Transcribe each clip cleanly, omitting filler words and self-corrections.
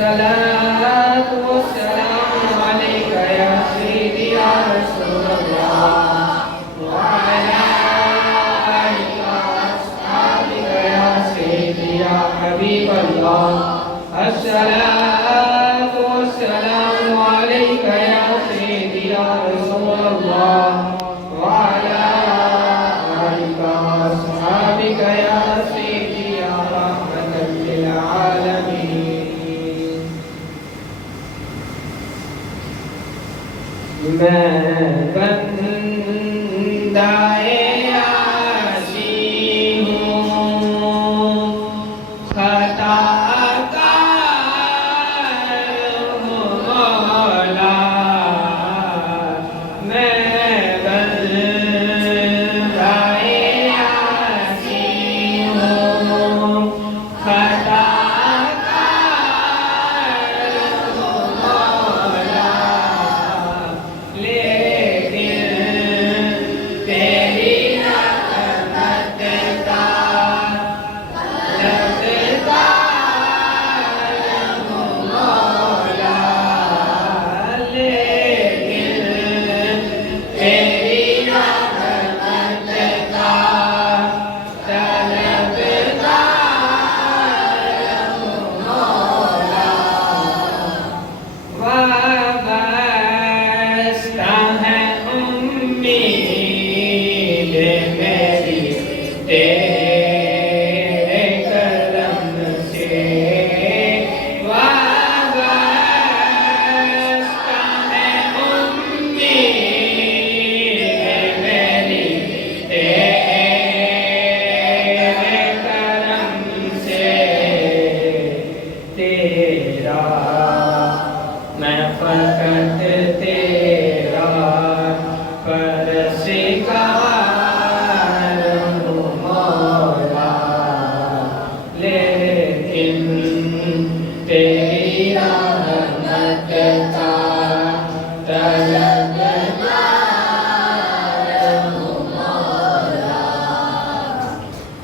الصلاة والسلام عليك يا سيدي يا رسول الله وعلى آلك وأصحابك يا سيدي يا حبيب الله الصلاة والسلام عليك يا سيدي يا رسول الله وعلى آلك وأصحابك يا سيدي يا رحمة للعالمين میں بندائے عاصی ہوں خطا کار ہوں مولا میں بندائے عاصی ہوں خطا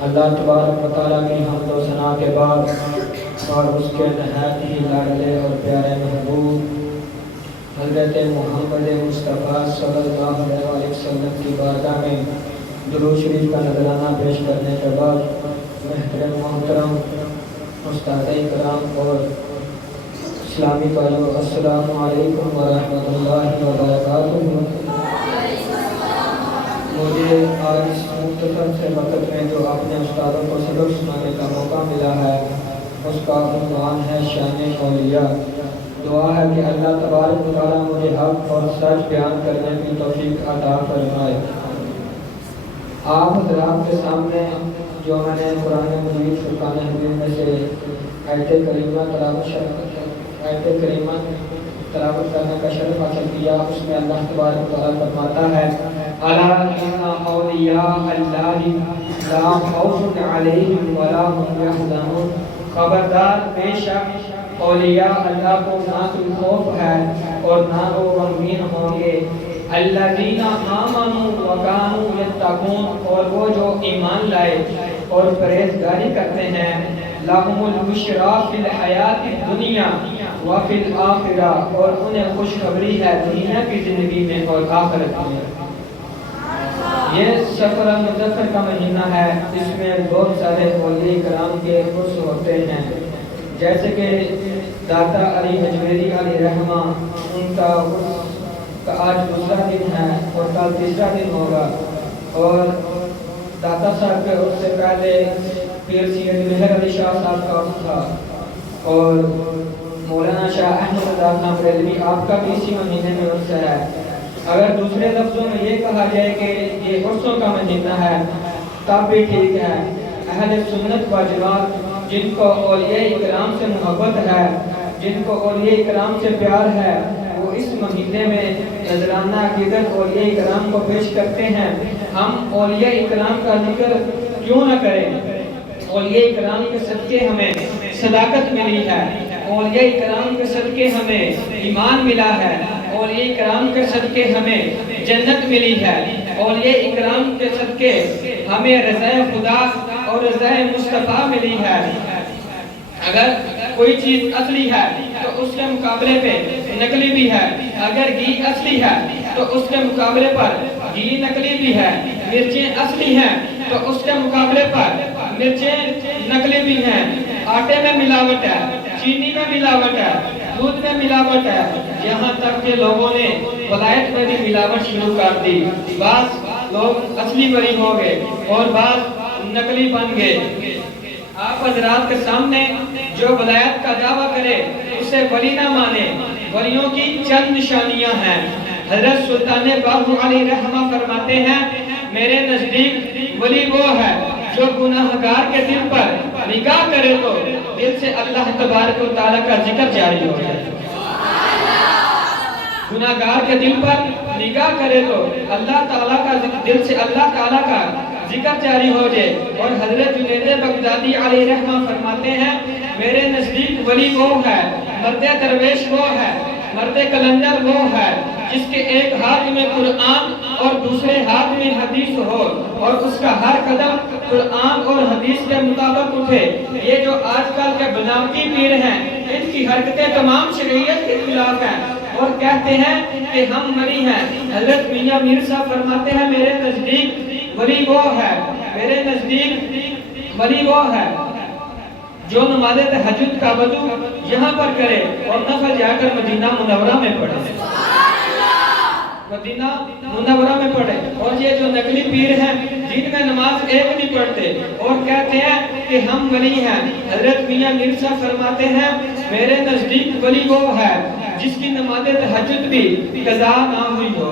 اللہ تبارک و تعالیٰ کی حمد و ثنا کے بعد اور اس کے نہایت ہی لاڈلے اور پیارے محبوب حضرت محمد مصطفیٰ صلی اللہ علیہ وسلم کی بارگاہ میں درود شریف کا نذرانہ پیش کرنے کے بعد محترم استاد کرام اور اسلامی بھائیوں السلام علیکم ورحمۃ اللہ وبرکاتہ۔ مجھے آج اس مختصر سے وقت میں جو آپ نے استادوں کو سبق سنانے کا موقع ملا ہے اس کا عنوان ہے شان اولیاء۔ دعا ہے کہ اللہ تبارک و تعالیٰ مجھے حق اور سچ بیان کرنے کی توفیق عطا فرمائے۔ آپ حضرات کے سامنے جو میں نے قرآن مجید فرقان حمید میں سے آیت کریمہ تلاوت کرنے کا شرف حاصل کیا، اس میں اللہ تبارک و تعالیٰ فرماتا ہے الا ان اولیاء اللہ لا خوف علیہم ولا هم یحزنون، خبردار بے شک اولیاء اللہ کو نہ کوئی خوف ہے اور نہ وہ غمگین ہوں گے۔ الذین آمنوا وکانوا یتقون، اور وہ جو ایمان لائے اور پرہیزگاری کرتے ہیں، لہم البشری فی الحیات الدنیا وفی الآخرہ، اور انہیں خوشخبری ہے دنیا کی زندگی میں اور آخرت میں۔ یہ سفر مظفر کا مہینہ ہے، اس میں بہت سارے اولیاء کرام کے عرس ہوتے ہیں، جیسے کہ داتا علی حجویری علیہ رحمہ، ان کا عرس کا آج دوسرا دن ہے اور کل تیسرا دن ہوگا، اور داتا صاحب کے عرس سے پہلے پیر سید مہر علی شاہ صاحب کا عرس تھا، اور مولانا شاہ احمد رضا خان بریلوی آپ کا بھی اسی مہینے میں عرس ہے۔ اگر دوسرے لفظوں میں یہ کہا جائے کہ یہ عرسوں کا مہینہ ہے تب بھی ٹھیک ہے۔ اہل سنت و جماعت جن کو اولیاء اکرام سے محبت ہے، جن کو اولیاء اکرام سے پیار ہے، وہ اس مہینے میں نذرانہ عقیدت اولیاء اکرام کو پیش کرتے ہیں۔ ہم اولیاء اکرام کا ذکر کیوں نہ کریں؟ اولیاء اکرام کے صدقے ہمیں صداقت ملی ہے، اولیاء اکرام کے صدقے ہمیں ایمان ملا ہے، اولیاء اکرام کے صدقے ہمیں جنت ملی ہے، اولیاء اکرام کے صدقے ہمیں رضا خدا اور رضا مصطفیٰ ملی ہے۔ اگر کوئی چیز اصلی ہے اس کے مقابلے پہ نقلی بھی ہے، اگر گھی اصلی ہے تو اس کے مقابلے پر گھی نقلی بھی ہے، مرچیں اصلی ہیں تو اس کے مقابلے پر مرچیں نقلی بھی ہیں، آٹے میں ملاوٹ ہے، چینی میں ملاوٹ ہے، دودھ میں ملاوٹ ہے، یہاں تک کہ لوگوں نے ولایت میں بھی ملاوٹ شروع کر دی، بعض لوگ اصلی ولی ہو گئے اور بعض نقلی بن گئے۔ آپ حضرات کے سامنے جو ولایت کا دعویٰ کرے اسے ولی نہ مانے، ولیوں کی چند نشانیاں ہیں۔ حضرت سلطان باہو علیہ رحمہ فرماتے ہیں میرے نزدیک ولی وہ ہے جو گناہگار کے دل پر نگاہ کرے تو دل سے اللہ تبارک و تعالیٰ کا ذکر جاری ہو جائے۔ گناہگار کے دل پر نگاہ کرے تو اللہ تعالیٰ کا دل سے اللہ تعالیٰ کا ذکر جاری ہو جائے۔ اور حضرت جنید بغدادی علیہ رحمہ فرماتے ہیں میرے نزدیک ولی وہ ہے، مرد درویش وہ ہے، مرد کلندر وہ ہے جس کے ایک ہاتھ میں قرآن اور دوسرے ہاتھ میں حدیث ہو اور اس کا ہر قدم قرآن اور حدیث کے مطابق اٹھے۔ یہ جو آج کل کے بناوٹی پیر ہیں ان کی حرکتیں تمام شریعت کے خلاف ہیں اور کہتے ہیں کہ ہم ولی ہیں۔ حضرت میاں میر صاحب فرماتے ہیں میرے نزدیک ولی وہ ہے، میرے نزدیک ولی وہ ہے جو نماز تہجد کا وضو یہاں پر کرے اور نفل جا کر مدینہ منورہ میں پڑھے، مدینہ منورہ میں پڑھے۔ اور یہ جو نقلی پیر ہیں جن میں نماز ایک نہیں پڑھتے اور کہتے ہیں کہ ہم ولی ہیں، حضرت میاں میر صاحب فرماتے ہیں میرے نزدیک ولی وہ ہے جس کی نماز تہجد بھی قضا نہ ہوئی ہو۔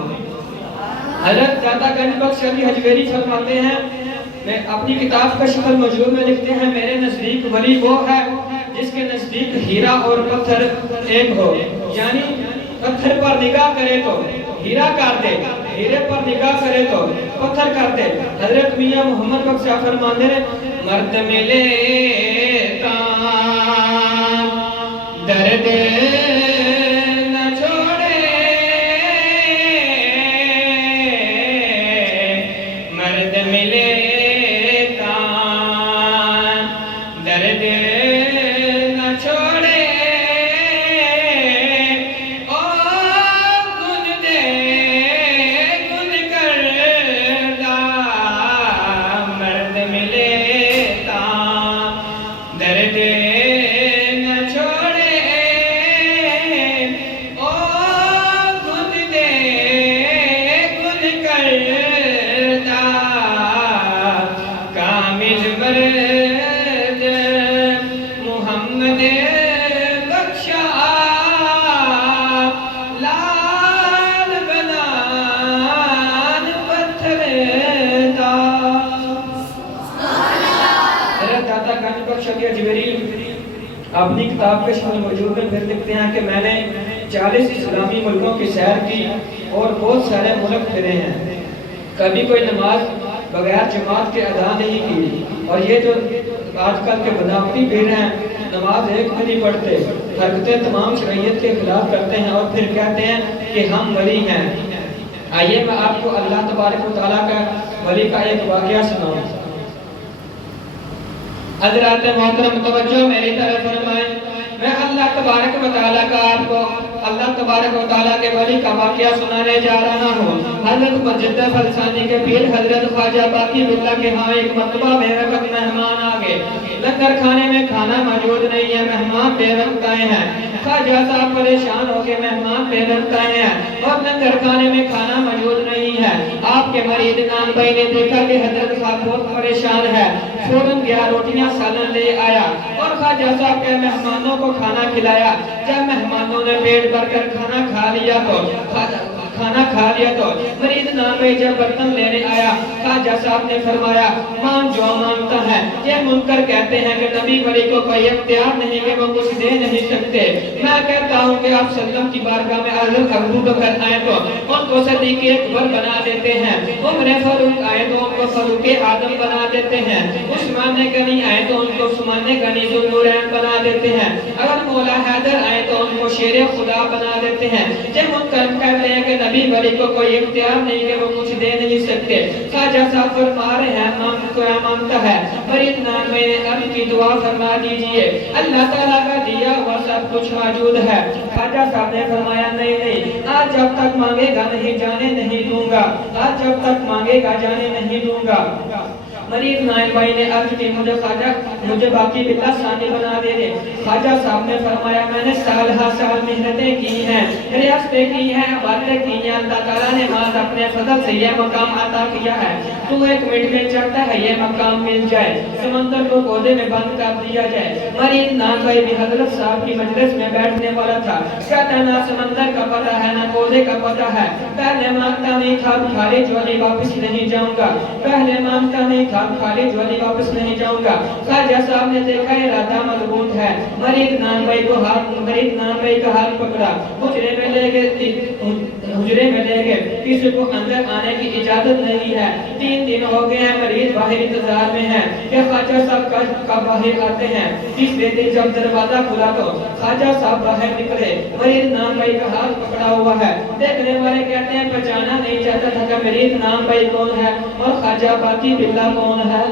حضرت داتا گنج بخش علی حجویری فرماتے ہیں میں اپنی کتاب کا شکل موجود میں لکھتے ہیں میرے نزدیک ولی وہ ہے جس کے نزدیک ہیرا اور پتھر ایک ہو، یعنی پتھر پر نگاہ کرے تو ہیرا کر دے، ہیرے پر نگاہ کرے تو پتھر کر دے۔ حضرت میاں محمد بخش صاحب فرماتے ہیں مرد ملے تا درد نہ چھوڑے، مرد ملے اپنی کتاب کے شامل موجود میں پھر لکھتے ہیں کہ میں نے 40 اسلامی ملکوں کی سیر کی اور بہت سارے ملک پھرے ہیں، کبھی کوئی نماز بغیر جماعت کے ادا نہیں کی۔ اور یہ جو آج کل کے بناوٹی پیر ہیں نماز ایک بھی نہیں پڑھتے، حرکتیں تمام شریعت کے خلاف کرتے ہیں اور پھر کہتے ہیں کہ ہم ولی ہیں۔ آئیے میں آپ کو اللہ تبارک و تعالیٰ کا ولی کا ایک واقعہ سناؤں۔ حضرات محترم توجہ میری طرف فرمائیں، میں اللہ تبارک و تعالیٰ کا آپ کو اللہ تبارک و تعالیٰ کے ولی کا واقعہ سنانے جا رہا ہوں۔ حضرت مجد فلسانی کے پیر حضرت خواجہ باقی باللہ کے ہاں ایک مرتبہ بے وقت مہمان آ گئے، لنگر کھانے میں کھانا موجود نہیں ہے، مہمان بے وقت آئے ہیں۔ خواجہ صاحب پریشان ہو کے مہمان بے وقت آئے ہیں اور لنگر کھانے میں کھانا موجود نہیں ہے۔ آپ کے مرید نان بھائی نے دیکھا کہ حضرت صاحب بہت پریشان ہے، فوراً گیا روٹیاں سالن لے آیا اور خواجہ صاحب کے مہمانوں کو کھانا کھلایا۔ جب مہمانوں نے پیٹ بھر کر کھانا کھا لیا تو مرید نان بھائی جب برتن لینے آیا، خواجہ صاحب نے فرمایا مان جو مانتا ہے، یہ منکر کہتے ہیں کہ نبی ولی کو کوئی اختیار نہیں کہ وہ کچھ دے نہیں سکتے۔ میں کہتا ہوں کہ آپ سلم کی بارگاہ میں حضرت ابو بکر آئے تو ان کو صدیق اکبر بنا دیتے ہیں، عمر فاروق آئے تو ان کو فاروق اعظم بنا دیتے ہیں، عثمان غنی آئے تو ان کو عثمان غنی ذو النورین بنا دیتے ہیں، اگر مولا حیدر آئے تو ان کو شیر خدا بنا دیتے ہیں۔ جب منکر کہتے ہیں کہ نبی ولی کو کوئی اختیار نہیں کہ وہ کچھ دے نہیں سکتے. خواجہ صاحب فرما رہے ہیں کیا مانگتا ہے؟ مریض نام میں عرض کی دعا فرما دیجئے. اللہ تعالیٰ کا دیا ہوا سب کچھ موجود ہے. خواجہ صاحب نے فرمایا نہیں، آج جب تک مانگے گا نہیں جانے نہیں دوں گا. آج جب تک مانگے گا جانے نہیں دوں گا. مریض نائن بھائی نے عرض کی مجھے خواجہ مجھے باقی باللہ ثانی بنا دے دے. خواجہ صاحب نے فرمایا میں نے سال ہر سال محنتیں کی ہیں، ریاستیں کی ہیں، باتیں کی ہیں. اللہ تعالیٰ نے ماذ اپنے فضل سے یہ مقام عطا کیا ہے. تو ایک منٹ میں چاہتا ہے یہ مقام مل جائے، سمندر کو گودے میں بند کر دیا جائے. مریض نائن بھائی بھی حضرت صاحب کی مجلس میں بیٹھنے والا تھا. کہتا نہ سمندر کا پتہ ہے نہ گودے کا پتہ ہے. پہلے مانگتا نہیں تھا خالی جولی واپس نہیں جاؤں گا. پہلے مانگتا نہیں تھا خالی جولی واپس نہیں جاؤں گا. خواجہ صاحب نے دیکھا ارادہ مضبوط ہے. مریض نان بھائی کا ہاتھ پکڑا، حجرے میں لے گئے. کسی کو اندر آنے کی اجازت نہیں ہے. 3 دن ہو گئے ہیں مریض باہر انتظار میں ہے کہ خواجہ صاحب کب باہر آتے ہیں. تیسرے دن جب دروازہ کھلا تو خواجہ صاحب باہر نکلے. مریض نان بھائی کا ہاتھ پکڑا ہوا ہے. دیکھنے والے کہتے ہیں پہچانا نہیں چاہتا تھا کہ مریض نان بھائی کون ہے اور خواجہ باقی باللہ کون ہے.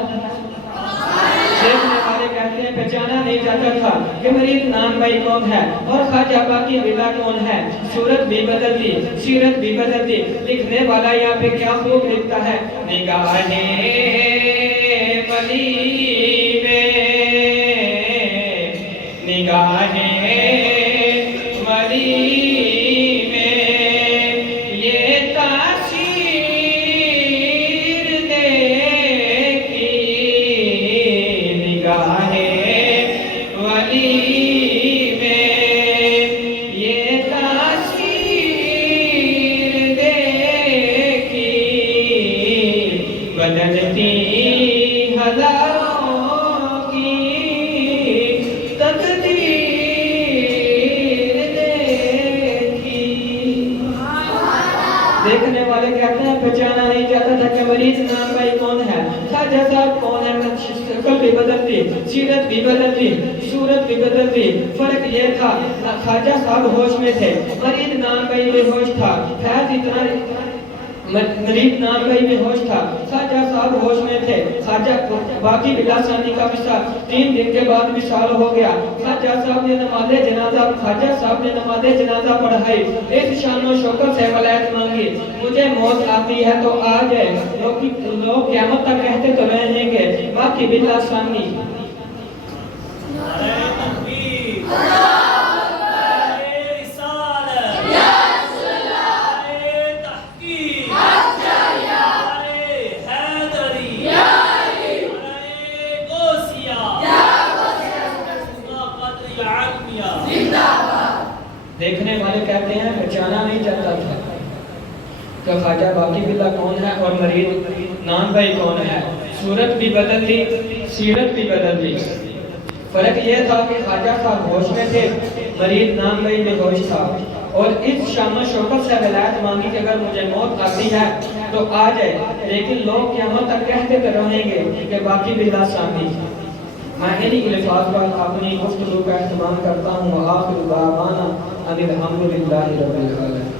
دیکھنے والے کہتے ہیں پہچانا نہیں چاہتا تھا کہ مریض نان بھائی کون ہے اور خواجہ باقی باللہ کون ہے. صورت بھی بدل دی، سیرت بھی بدل دی. لکھنے والا یہاں پہ کیا خوب لکھتا ہے، نگاہیں ولی میں، نگاہیں ولی دیکھنے والے کہتے ہیں پہچانا نہیں چاہتا تھا کہ مریض نان بھائی کون ہے. خواجہ صاحب کون ہے، شکل بھی بدل دی، سیرت بھی بدل دی، صورت بھی بدل دی. فرق یہ تھا خواجہ صاحب ہوش میں تھے، مریض نان بھائی بے ہوش تھا. فیض اتنا مریض نان بھائی بے ہوش تھا، خواجہ صاحب ہوش میں تھے. خواجہ باقی باللہ ثانی کا وصال 3 دن کے بعد وصال ہو گیا. خواجہ صاحب نے نماز جنازہ پڑھائی. اس شان و شوکت سے ولایت مانگی. مجھے موت آتی ہے تو آ جائے، لوگ قیامت تک کہتے تو رہیں گے باقی باللہ ثانی. دیکھنے والے کہتے ہیں پہچانا نہیں چاہتا تھا کہ خواجہ باقی باللہ کون ہے اور مریض نان بھائی کون ہے. صورت بھی بدل دی، سیرت بھی بدل دی. فرق یہ تھا کہ خواجہ صاحب ہوش میں تھے، مریض نان بھائی بے ہوش تھا. اور اس شان و شوکت سے ولایت مانگی کہ اگر مجھے موت آتی ہے تو آ جائے، لیکن لوگ قیامت تک کہتے تو رہیں گے کہ باقی باللہ ثانی. میں انہی الفاظ پر اپنی گفتگو کا اہتمام کرتا ہوں. وآخر دعوانا ان الحمد للہ رب العالمین.